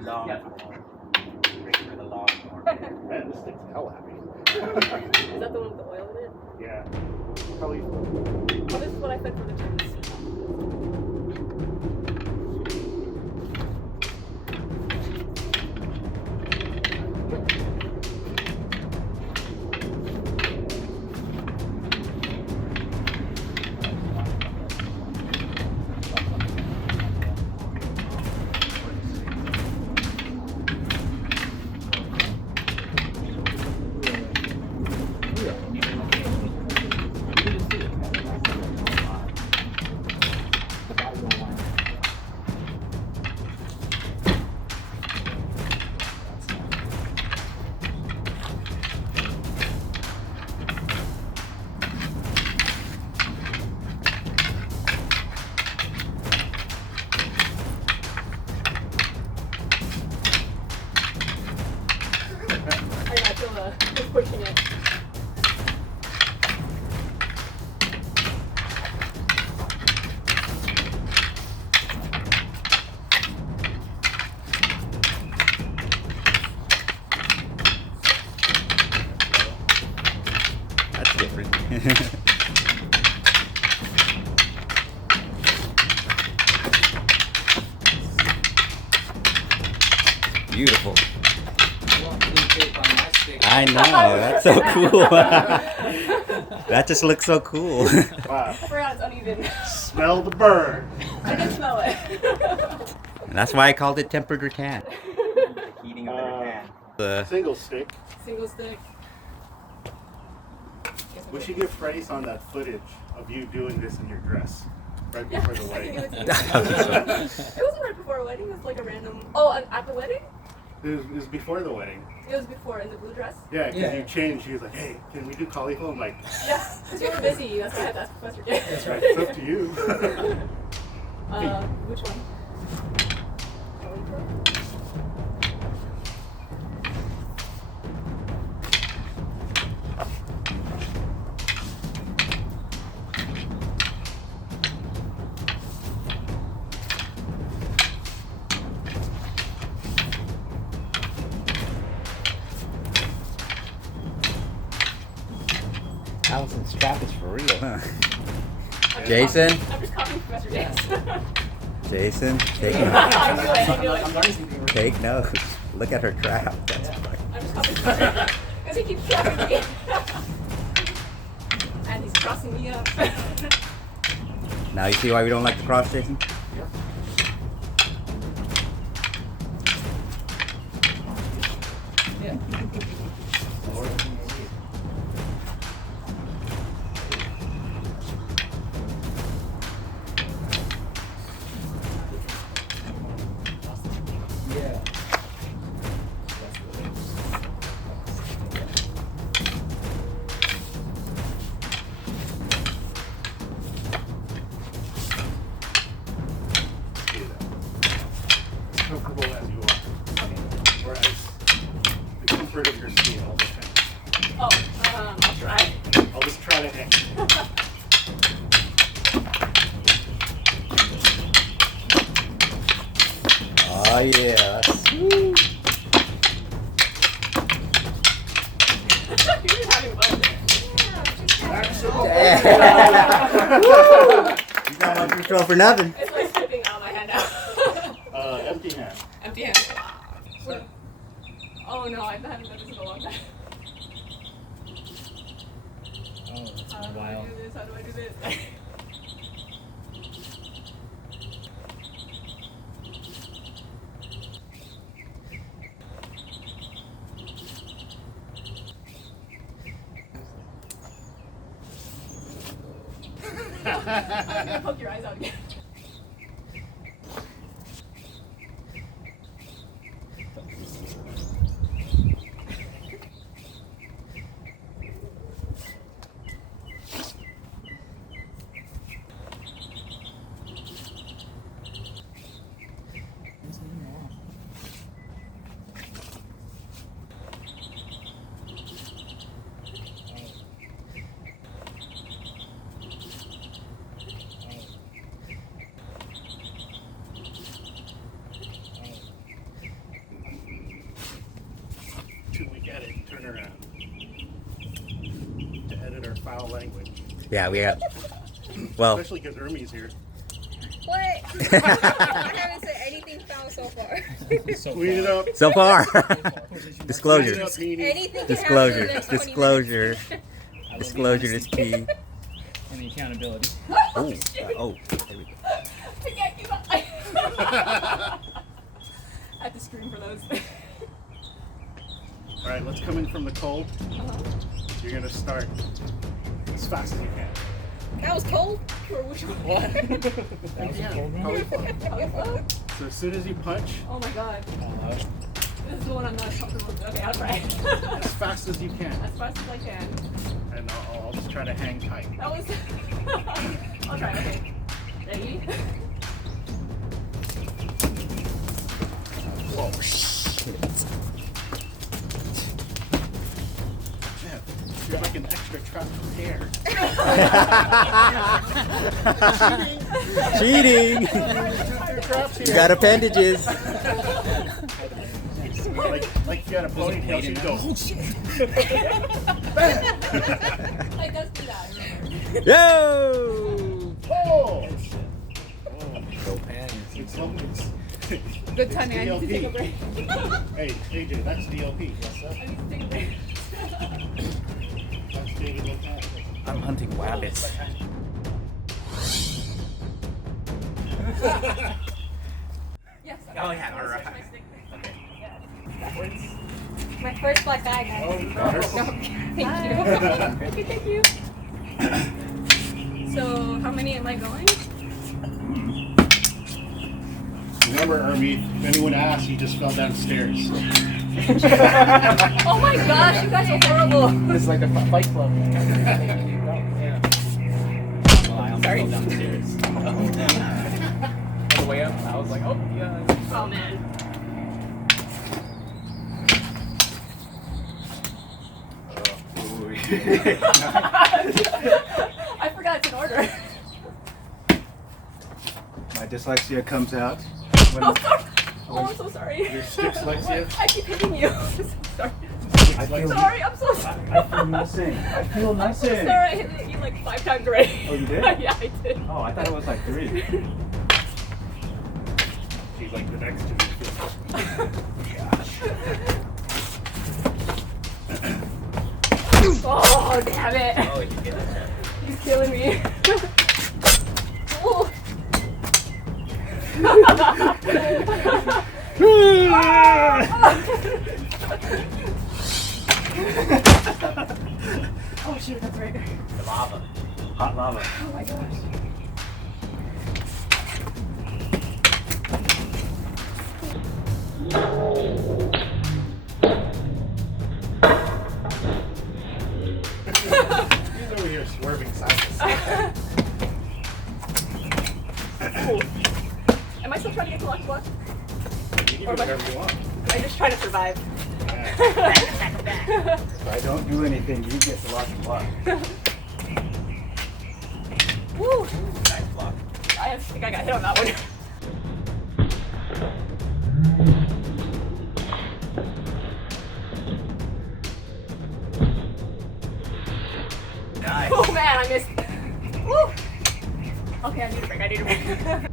Long form. Reach for the long form. Man, this thing's hell happy. Is that the one with the oil in it? Yeah. Probably. Oh, this is what I fed for the chickens. Pushing it. That's different. Beautiful. I know, that's so cool. That just looks so cool. Wow. I forgot it's uneven. Smell the burn. I can smell it. And that's why I called it tempered rattan. Heating of the rattan. Single stick. Single stick. We should give Freddie on that footage of you doing this in your dress right Yeah, before the I can wedding. give it to you. It wasn't right before a wedding. It was like a random. Oh, at the wedding? It was before the wedding. It was before in the blue dress. Yeah, because you changed. He was like, "Hey, can we do cauliflower?" I'm like, Yeah, because you were busy. That's why I had to ask Professor J. "That's right. It's up to you." Which one? Allison's trap is for real, huh? Jason? I'm just copying Professor J. Jason, take, I knew it. take notes. Look at her trap. That's fucking... I'm just copying Professor J. Because he keeps trapping me. And he's crossing me up. Now you see why we don't like the cross, Jason? Yeah. Yeah. Comfortable as you are. Whereas the comfort of your skin all depends. Oh, I'll try. I'll just try to hang. Oh yeah. You're just having fun. He's not much control for nothing. It's like slipping out of my hand now. Empty hand. Empty hand. Oh no, I haven't done this in a long time. Oh, that's How do I wild. do this? How do I do this? I'm gonna poke your eyes out again. foul language. Yeah, we got. Well, Especially because Ermi's here. What? I haven't said anything foul so far. Clean it up. so far. Clean it Disclosure. up, Nene. Anything can happen in Disclosure. the next 20 Disclosure. minutes. I will be Disclosure is honesty key. and the accountability. Oh, oh, there we go. I can't keep up. I had to scream for those. All right, let's come in from the cold. You're gonna start as fast as you can. That was cold. For which one? What? Yeah, probably fine. Oh So as soon as you punch, my god. This is the one I'm not comfortable with. Okay, I'll try. as fast as you can, As fast as I can. and I'll just try to hang tight. That was. I'll try, okay. Ready? Whoa, shit. Man, you're like an extra trapped hair. Cheating. You got appendages. Like you got a ponytail, so you go. Oh shit! Like, does do that, I remember. Yo! Oh! Go pants. It's Good timing, I need to take a DLP. break. Hey, AJ, that's DLP. Yes, sir. I need to take a break. That's David Lopez. I'm hunting wabbits. Yes. Oh, yeah, all right. My first black eye, guys. Oh, got her. Thank you. Okay, thank you. So, how many am I going? Remember, Ermi, if anyone asks, he just fell downstairs. Oh my gosh, you guys are horrible. It's like a fight club. Yeah. Well, I almost fell downstairs. On the way up, I was like, oh, yeah. Oh man. I forgot it's in order. My dyslexia comes out. When Oh, sorry. Oh, I'm so sorry. your dyslexia. I keep hitting you. I'm so sorry. Sorry, I'm so sorry. I feel nothing. I feel nothing. Sorry, I hit you like 5 times already. Oh, you did? Yeah, I did. Oh, I thought it was like 3. She's like the next to me. Oh, damn it. Oh, you get it. He's killing me. Oh. Oh shoot, that's right. The lava. Hot lava. Oh my gosh. He's over here swerving sideways. Am I still trying to get to Lucky Block? You can do whatever you want. I'm just trying to survive. If I don't do anything, you get the lock and block. Woo! Nice block. I think I got hit on that one. Nice. Oh man, I missed. Woo! Okay, I need a break.